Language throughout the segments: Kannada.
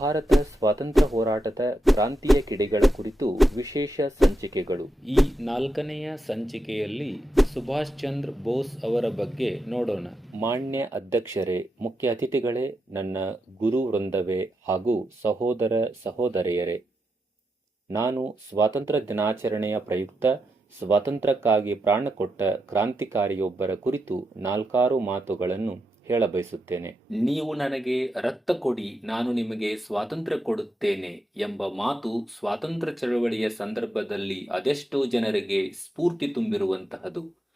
ಭಾರತ ಸ್ವಾತಂತ್ರ್ಯ ಹೋರಾಟದ ಕ್ರಾಂತಿಯ ಕಿಡಿಗಳ ಕುರಿತು ವಿಶೇಷ ಸಂಚಿಕೆಗಳು. ಈ ನಾಲ್ಕನೆಯ ಸಂಚಿಕೆಯಲ್ಲಿ ಸುಭಾಷ್ ಚಂದ್ರ ಬೋಸ್ ಅವರ ಬಗ್ಗೆ ನೋಡೋಣ. ಮಾನ್ಯ ಅಧ್ಯಕ್ಷರೇ, ಮುಖ್ಯ ಅತಿಥಿಗಳೇ, ನನ್ನ ಗುರು ವೃಂದವೇ ಹಾಗೂ ಸಹೋದರ ಸಹೋದರಿಯರೇ. ನಾನು ಸ್ವಾತಂತ್ರ್ಯ ದಿನಾಚರಣೆಯ ಪ್ರಯುಕ್ತ, ಸ್ವಾತಂತ್ರ್ಯಕ್ಕಾಗಿ ಪ್ರಾಣ ಕೊಟ್ಟ ಕ್ರಾಂತಿಕಾರಿಯೊಬ್ಬರ ಕುರಿತು ನಾಲ್ಕಾರು ಮಾತುಗಳನ್ನು ಹೇಳಬಯಸುತ್ತೇನೆ. ನೀವು ನನಗೆ ರಕ್ತ ಕೊಡಿ, ನಾನು ನಿಮಗೆ ಸ್ವಾತಂತ್ರ್ಯ ಕೊಡುತ್ತೇನೆ ಎಂಬ ಮಾತು ಸ್ವಾತಂತ್ರ್ಯ ಚಳವಳಿಯ ಸಂದರ್ಭದಲ್ಲಿ ಅದೆಷ್ಟೋ ಜನರಿಗೆ ಸ್ಫೂರ್ತಿ ತುಂಬಿರುವಂತಹದು.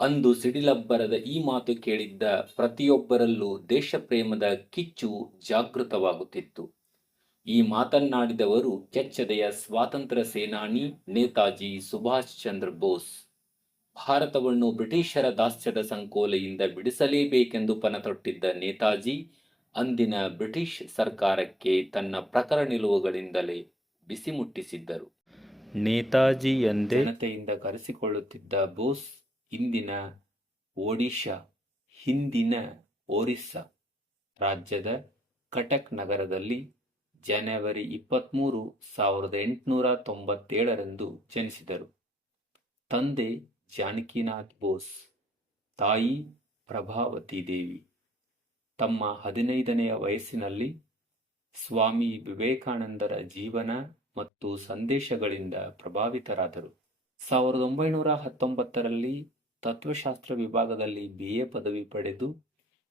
ಅಂದು ಸಿಡಿಲಬ್ಬರದ ಈ ಮಾತು ಕೇಳಿದ್ದ ಪ್ರತಿಯೊಬ್ಬರಲ್ಲೂ ದೇಶಪ್ರೇಮದ ಕಿಚ್ಚು ಜಾಗೃತವಾಗುತ್ತಿತ್ತು. ಈ ಮಾತನ್ನಾಡಿದವರು ಕೆಚ್ಚದೆಯ ಸ್ವಾತಂತ್ರ್ಯ ಸೇನಾನಿ ನೇತಾಜಿ ಸುಭಾಷ್ ಚಂದ್ರ ಬೋಸ್. ಭಾರತವನ್ನು ಬ್ರಿಟಿಷರ ದಾಸ್ಯದ ಸಂಕೋಲೆಯಿಂದ ಬಿಡಿಸಲೇಬೇಕೆಂದು ಪಣತೊಟ್ಟಿದ್ದ ನೇತಾಜಿ ಅಂದಿನ ಬ್ರಿಟಿಷ್ ಸರ್ಕಾರಕ್ಕೆ ತನ್ನ ಪ್ರಖರ ನಿಲುವುಗಳಿಂದಲೇ ಬಿಸಿ ಮುಟ್ಟಿಸಿದ್ದರು ನೇತಾಜಿ ಎಂದೇ ಜನತೆಯಿಂದ ಕರೆಸಿಕೊಳ್ಳುತ್ತಿದ್ದ ಬೋಸ್ ಇಂದಿನ ಒಡಿಶಾ ಹಿಂದಿನ ಒರಿಸ್ಸಾ ರಾಜ್ಯದ ಕಟಕ್ ನಗರದಲ್ಲಿ ಜನವರಿ ಇಪ್ಪತ್ತ್ಮೂರು ಸಾವಿರದ ಎಂಟುನೂರ ತೊಂಬತ್ತೇಳರಂದು ಜನಿಸಿದರು. ತಂದೆ ಜಾನಕಿನಾಥ್ ಬೋಸ್, ತಾಯಿ ಪ್ರಭಾವತಿ ದೇವಿ. ತಮ್ಮ ಹದಿನೈದನೆಯ ವಯಸ್ಸಿನಲ್ಲಿ ಸ್ವಾಮಿ ವಿವೇಕಾನಂದರ ಜೀವನ ಮತ್ತು ಸಂದೇಶಗಳಿಂದ ಪ್ರಭಾವಿತರಾದರು. ಸಾವಿರದ ಒಂಬೈನೂರ ಹತ್ತೊಂಬತ್ತರಲ್ಲಿ ತತ್ವಶಾಸ್ತ್ರ ವಿಭಾಗದಲ್ಲಿ ಬಿ ಎ ಪದವಿ ಪಡೆದು,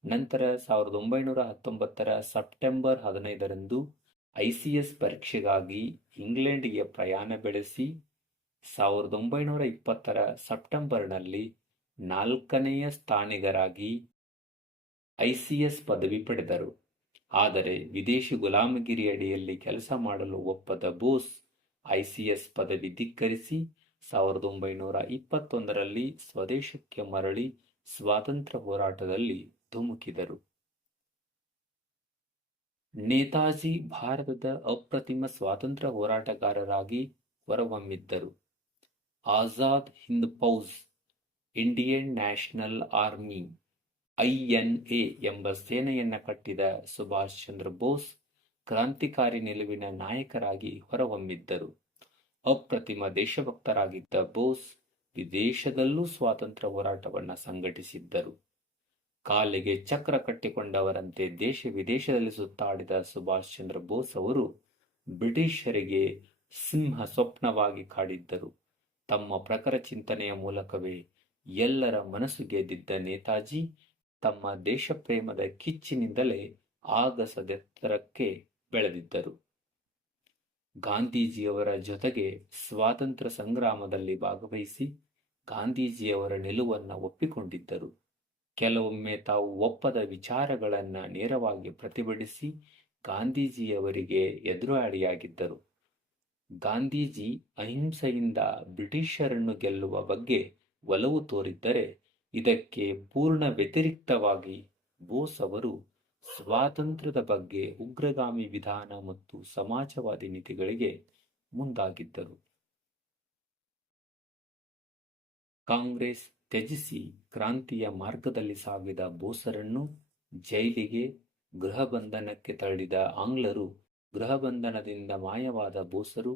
ನಂತರ ಸಾವಿರದ ಒಂಬೈನೂರ ಹತ್ತೊಂಬತ್ತರ ಸೆಪ್ಟೆಂಬರ್ ಹದಿನೈದರಂದು ಐ ಸಿ ಎಸ್ ಪರೀಕ್ಷೆಗಾಗಿ ಇಂಗ್ಲೆಂಡ್ಗೆ ಪ್ರಯಾಣ ಬೆಳೆಸಿ ಸಾವಿರದ ಒಂಬೈನೂರ ಇಪ್ಪತ್ತರ ಸೆಪ್ಟೆಂಬರ್ನಲ್ಲಿ ನಾಲ್ಕನೆಯ ಸ್ಥಾನಿಗರಾಗಿ ಐ ಸಿ ಎಸ್ ಪದವಿ ಪಡೆದರು. ಆದರೆ ವಿದೇಶಿ ಗುಲಾಮಗಿರಿ ಅಡಿಯಲ್ಲಿ ಕೆಲಸ ಮಾಡಲು ಒಪ್ಪದ ಬೋಸ್ ಐ ಸಿ ಎಸ್ ಪದವಿ ಧಿಕ್ಕರಿಸಿ ಸಾವಿರದ ಒಂಬೈನೂರ ಇಪ್ಪತ್ತೊಂದರಲ್ಲಿ ಸ್ವದೇಶಕ್ಕೆ ಮರಳಿ ಸ್ವಾತಂತ್ರ್ಯ ಹೋರಾಟದಲ್ಲಿ ಧುಮುಕಿದರು. ನೇತಾಜಿ ಭಾರತದ ಅಪ್ರತಿಮ ಸ್ವಾತಂತ್ರ್ಯ ಹೋರಾಟಗಾರರಾಗಿ ಹೊರಹೊಮ್ಮಿದ್ದರು. Azad Hind Fauj, Indian National Army INA ಎಂಬ ಸೇನೆಯನ್ನು ಕಟ್ಟಿದ ಸುಭಾಷ್ ಚಂದ್ರ ಬೋಸ್ ಕ್ರಾಂತಿಕಾರಿ ನಿಲುವಿನ ನಾಯಕರಾಗಿ ಹೊರಹೊಮ್ಮಿದ್ದರು. ಅಪ್ರತಿಮ ದೇಶಭಕ್ತರಾಗಿದ್ದ ಬೋಸ್ ವಿದೇಶದಲ್ಲೂ ಸ್ವಾತಂತ್ರ್ಯ ಹೋರಾಟವನ್ನು ಸಂಘಟಿಸಿದ್ದರು. ಕಾಲಿಗೆ ಚಕ್ರ ಕಟ್ಟಿಕೊಂಡವರಂತೆ ದೇಶ ವಿದೇಶದಲ್ಲಿ ಸುತ್ತಾಡಿದ ಸುಭಾಷ್ ಚಂದ್ರ ಬೋಸ್ ಅವರು ಬ್ರಿಟಿಷರಿಗೆ ಸಿಂಹ ಸ್ವಪ್ನವಾಗಿ ಕಾಡಿದ್ದರು. ತಮ್ಮ ಪ್ರಖರ ಚಿಂತನೆಯ ಮೂಲಕವೇ ಎಲ್ಲರ ಮನಸ್ಸು ಗೆದ್ದಿದ್ದ ನೇತಾಜಿ ತಮ್ಮ ದೇಶಪ್ರೇಮದ ಕಿಚ್ಚಿನಿಂದಲೇ ಆಗಸದೆತ್ತರಕ್ಕೆ ಬೆಳೆದಿದ್ದರು. ಗಾಂಧೀಜಿಯವರ ಜೊತೆಗೆ ಸ್ವಾತಂತ್ರ್ಯ ಸಂಗ್ರಾಮದಲ್ಲಿ ಭಾಗವಹಿಸಿ ಗಾಂಧೀಜಿಯವರ ನಿಲುವನ್ನು ಒಪ್ಪಿಕೊಂಡಿದ್ದರು. ಕೆಲವೊಮ್ಮೆ ತಾವು ಒಪ್ಪದ ವಿಚಾರಗಳನ್ನು ನೇರವಾಗಿ ಪ್ರತಿಭಟಿಸಿ ಗಾಂಧೀಜಿಯವರಿಗೆ ಎದುರಾಳಿಯಾಗಿದ್ದರು. ಗಾಂಧೀಜಿ ಅಹಿಂಸೆಯಿಂದ ಬ್ರಿಟಿಷರನ್ನು ಗೆಲ್ಲುವ ಬಗ್ಗೆ ಒಲವು ತೋರಿದ್ದರೆ ಇದಕ್ಕೆ ಪೂರ್ಣ ವ್ಯತಿರಿಕ್ತವಾಗಿ ಬೋಸ್ ಅವರು ಸ್ವಾತಂತ್ರ್ಯದ ಬಗ್ಗೆ ಉಗ್ರಗಾಮಿ ವಿಧಾನ ಮತ್ತು ಸಮಾಜವಾದಿ ನೀತಿಗಳಿಗೆ ಮುಂದಾಗಿದ್ದರು. ಕಾಂಗ್ರೆಸ್ ತ್ಯಜಿಸಿ ಕ್ರಾಂತಿಯ ಮಾರ್ಗದಲ್ಲಿ ಸಾಗಿದ ಬೋಸರನ್ನು ಜೈಲಿಗೆ ಗೃಹಬಂಧನಕ್ಕೆ ತಳ್ಳಿದ ಆಂಗ್ಲರು ಗೃಹಬಂಧನದಿಂದ ಮಾಯವಾದ ಬೋಸರು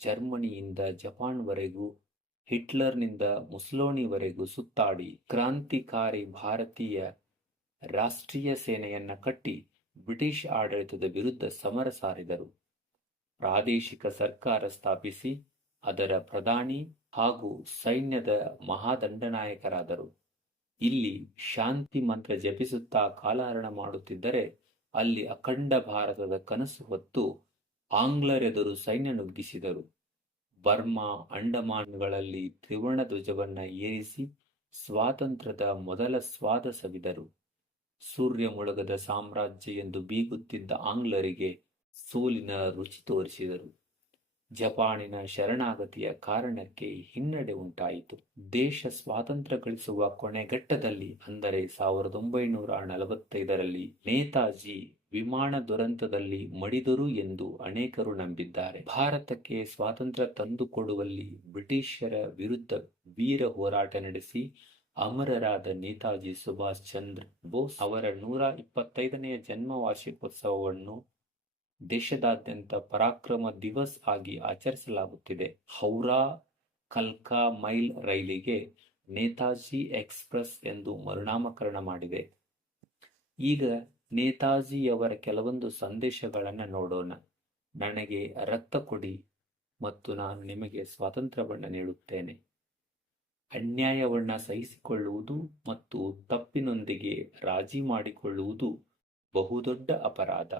ಜರ್ಮನಿಯಿಂದ ಜಪಾನ್ವರೆಗೂ, ಹಿಟ್ಲರ್ನಿಂದ ಮುಸ್ಲೋನಿವರೆಗೂ ಸುತ್ತಾಡಿ ಕ್ರಾಂತಿಕಾರಿ ಭಾರತೀಯ ರಾಷ್ಟ್ರೀಯ ಸೇನೆಯನ್ನ ಕಟ್ಟಿ ಬ್ರಿಟಿಷ್ ಆಡಳಿತದ ವಿರುದ್ಧ ಸಮರ ಸಾರಿದರು. ಪ್ರಾದೇಶಿಕ ಸರ್ಕಾರ ಸ್ಥಾಪಿಸಿ ಅದರ ಪ್ರಧಾನಿ ಹಾಗೂ ಸೈನ್ಯದ ಮಹಾದಂಡನಾಯಕರಾದರು. ಇಲ್ಲಿ ಶಾಂತಿ ಮಂತ್ರ ಜಪಿಸುತ್ತಾ ಕಾಲಹರಣ ಮಾಡುತ್ತಿದ್ದರೆ ಅಲ್ಲಿ ಅಖಂಡ ಭಾರತದ ಕನಸು ಹೊತ್ತು ಆಂಗ್ಲರೆದುರು ಸೈನ್ಯ ನುಗ್ಗಿಸಿದರು. ಬರ್ಮಾ ಅಂಡಮಾನ್ಗಳಲ್ಲಿ ತ್ರಿವರ್ಣ ಧ್ವಜವನ್ನ ಏರಿಸಿ ಸ್ವಾತಂತ್ರ್ಯದ ಮೊದಲ ಸ್ವಾದ ಸವಿದರು ಸೂರ್ಯ ಮುಳುಗದ ಸಾಮ್ರಾಜ್ಯ ಎಂದು ಬೀಗುತ್ತಿದ್ದ ಆಂಗ್ಲರಿಗೆ ಸೋಲಿನ ರುಚಿ ತೋರಿಸಿದರು. ಜಪಾನಿನ ಶರಣಾಗತಿಯ ಕಾರಣಕ್ಕೆ ಹಿನ್ನಡೆ ಉಂಟಾಯಿತು. ದೇಶ ಸ್ವಾತಂತ್ರ್ಯ ಗಳಿಸುವ ಕೊನೆಘಟ್ಟದಲ್ಲಿ, ಅಂದರೆ ಸಾವಿರದ ಒಂಬೈನೂರ ನಲವತ್ತೈದರಲ್ಲಿ ನೇತಾಜಿ ವಿಮಾನ ದುರಂತದಲ್ಲಿ ಮಡಿದರು ಎಂದು ಅನೇಕರು ನಂಬಿದ್ದಾರೆ. ಭಾರತಕ್ಕೆ ಸ್ವಾತಂತ್ರ್ಯ ತಂದುಕೊಡುವಲ್ಲಿ ಬ್ರಿಟಿಷರ ವಿರುದ್ಧ ವೀರ ಹೋರಾಟ ನಡೆಸಿ, ಅಮರರಾದ ನೇತಾಜಿ ಸುಭಾಷ್ ಚಂದ್ರ ಬೋಸ್ ಅವರ ನೂರ ಇಪ್ಪತ್ತೈದನೆಯ ಜನ್ಮ ವಾರ್ಷಿಕೋತ್ಸವವನ್ನು ದೇಶದಾದ್ಯಂತ ಪರಾಕ್ರಮ ದಿವಸ್ ಆಗಿ ಆಚರಿಸಲಾಗುತ್ತಿದೆ. ಹೌರಾ ಕಲ್ಕಾ ಮೈಲ್ ರೈಲಿಗೆ ನೇತಾಜಿ ಎಕ್ಸ್‌ಪ್ರೆಸ್ ಎಂದು ಮರುನಾಮಕರಣ ಮಾಡಿದೆ. ಈಗ ನೇತಾಜಿಯವರ ಕೆಲವೊಂದು ಸಂದೇಶಗಳನ್ನು ನೋಡೋಣ. ನನಗೆ ರಕ್ತ ಕೊಡಿ ಮತ್ತು ನಾನು ನಿಮಗೆ ಸ್ವಾತಂತ್ರ್ಯವನ್ನು ನೀಡುತ್ತೇನೆ. ಅನ್ಯಾಯವನ್ನು ಸಹಿಸಿಕೊಳ್ಳುವುದು ಮತ್ತು ತಪ್ಪಿನೊಂದಿಗೆ ರಾಜಿ ಮಾಡಿಕೊಳ್ಳುವುದು ಬಹುದೊಡ್ಡ ಅಪರಾಧ.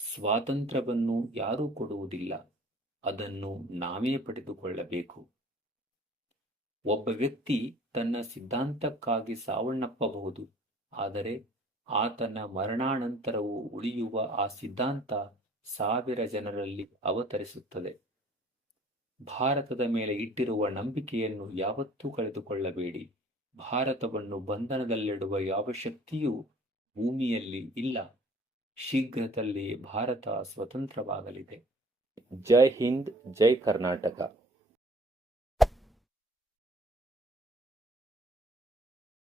ಸ್ವಾತಂತ್ರ್ಯವನ್ನು ಯಾರೂ ಕೊಡುವುದಿಲ್ಲ. ಅದನ್ನು ನಾವೇ ಪಡೆದುಕೊಳ್ಳಬೇಕು. ಒಬ್ಬ ವ್ಯಕ್ತಿ ತನ್ನ ಸಿದ್ಧಾಂತಕ್ಕಾಗಿ ಸಾವನ್ನಪ್ಪಬಹುದು, ಆದರೆ ಆತನ ಮರಣಾನಂತರವೂ ಉಳಿಯುವ ಆ ಸಿದ್ಧಾಂತ ಸಾವಿರ ಜನರಲ್ಲಿ ಅವತರಿಸುತ್ತದೆ. ಭಾರತದ ಮೇಲೆ ಇಟ್ಟಿರುವ ನಂಬಿಕೆಯನ್ನು ಯಾವತ್ತೂ ಕಳೆದುಕೊಳ್ಳಬೇಡಿ. ಭಾರತವನ್ನು ಬಂಧನದಲ್ಲಿಡುವ ಯಾವ ಶಕ್ತಿಯೂ ಭೂಮಿಯಲ್ಲಿ ಇಲ್ಲ. ಶೀಘ್ರದಲ್ಲೇ ಭಾರತ ಸ್ವತಂತ್ರವಾಗಲಿದೆ. ಜೈ ಹಿಂದ್ ಜೈ ಕರ್ನಾಟಕ.